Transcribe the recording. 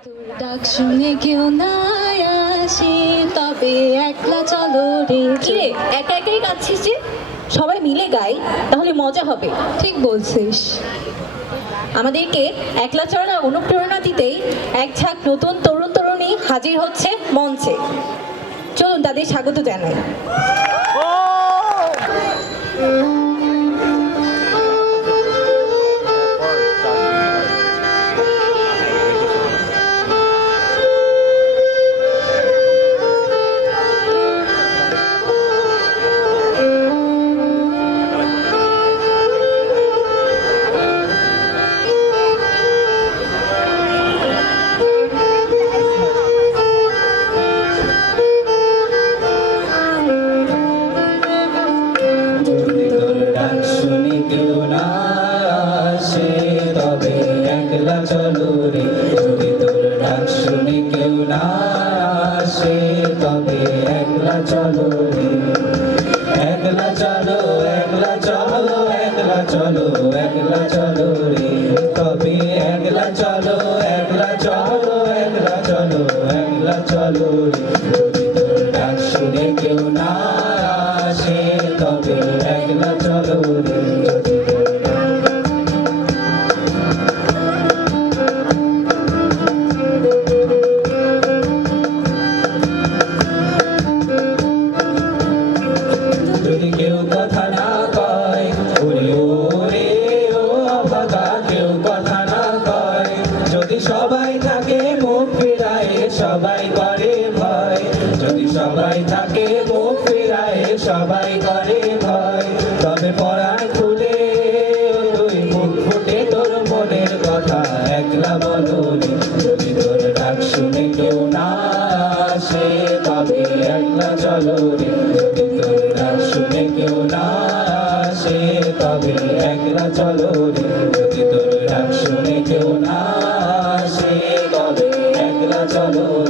ডাক শুনে কেউ না আসে তবে একলা চলো রে। কিরে একা একাই গাচ্ছিস যে? সবাই মিলে গাই, তাহলে মজা হবে। ঠিক বলছিস। আমাদেরকে একলা চলার অনুপ্রেরণা দিতেই এক ঝাঁক নতুন তরুণ তরুণী হাজির হচ্ছে মঞ্চে। চলুন তাদের স্বাগত জানাই। চলো রে, যদি তোর ডাক শুনে কেউ না আসে তবে একলা চলো রে। একলা চলো, একলা চলো, একলা চলো, একলা চলো রে, তবে একলা চলো, একলা চলো, একলা চলো, একলা চলো রে। যদি তোর ডাক শুনে কেউ না আসে তবে একলা চলো রে। যদি কেউ কথা না কয়, ওরে ওরে ও অভাগা, কেউ কথা না কয়, যদি সবাই থাকে মুখ ফিরায় সবাই করে ভয়, যদি সবাই থাকে মুখ ফিরায় সবাই করে ভয়, তবে পরাণ খুলে তুই মুখ ফুটে তোর মনের কথা একলা বলো রে। যদি তোর ডাক শুনে কেউ না আসে তবে একলা চলো রে। যদি তোর ডাক শুনে কেউ না আসে তবে একলা চলো রে। যদি তোর ডাক শুনে কেউ না আসে তবে একলা চলো রে।